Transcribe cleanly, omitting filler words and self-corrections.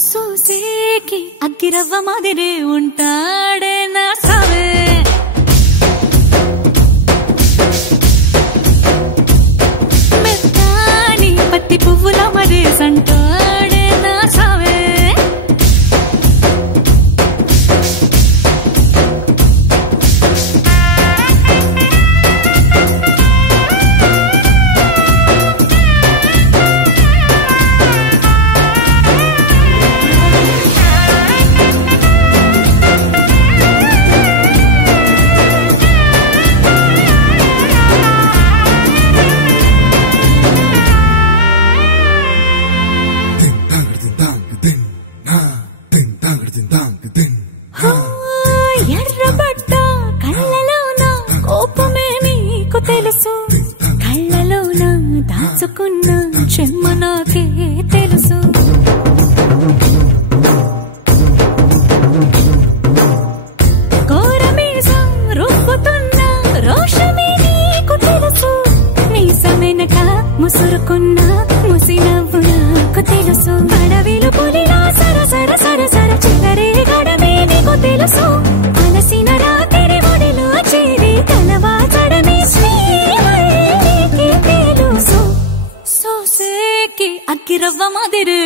సూసేకి అగ్గిరవ్వ మాదిరే ఉంటాడే నా సావే మెత్తాని పత్తి పువ్వుల మరేసంటాడే నా సావే ఎర్రబడ్డ కళ్ళలోన కోపమే నీకు తెలుసు కళ్ళలోన దాచుకున్న చెమ్మ నాకే తెలుసు కోరమీసం రుబ్బుతున్న రోషమే నీకు తెలుసు మీసమెనక ముసురుకున్న ముసినవ్వు నాకు తెలుసు అడవిలు పులిలా సరసర సరసర చివరే గడమే నీకు తెలుసు అలసిన రాత్రి ఒడిలో చేరి కలవాచడమే శ్రీమల్లికి తెలుసు సోసేకి అగ్గిరవ్వ మాదిరి